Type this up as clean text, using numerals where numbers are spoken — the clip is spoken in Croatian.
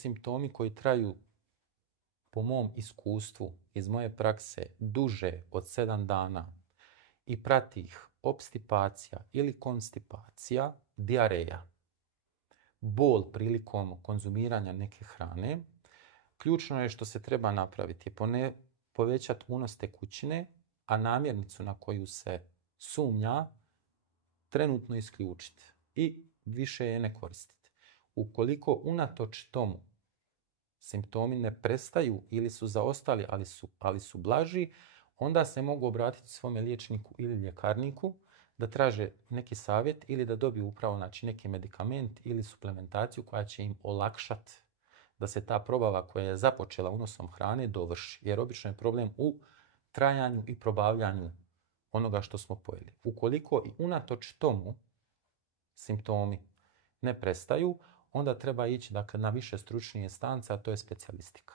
simptomi koji traju, po mom iskustvu, iz moje prakse, duže od 7 dana i prati ih opstipacija ili konstipacija, dijareja, bol prilikom konzumiranja neke hrane, ključno je što se treba napraviti je povećati unos tekućine, a namirnicu na koju se sumnja trenutno isključiti i više je ne koristiti. Ukoliko unatoč tomu simptomi ne prestaju ili su zaostali, ali su blaži, onda se mogu obratiti svome liječniku ili ljekarniku da traže neki savjet ili da dobiju upravo neki medikament ili suplementaciju koja će im olakšati da se ta probava koja je započela unosom hrane dovrši. Jer obično je problem u trajanju i probavljanju onoga što smo pojeli. Ukoliko i unatoč tomu simptomi ne prestaju, onda treba ići na više stručnije instance, a to je specijalistika.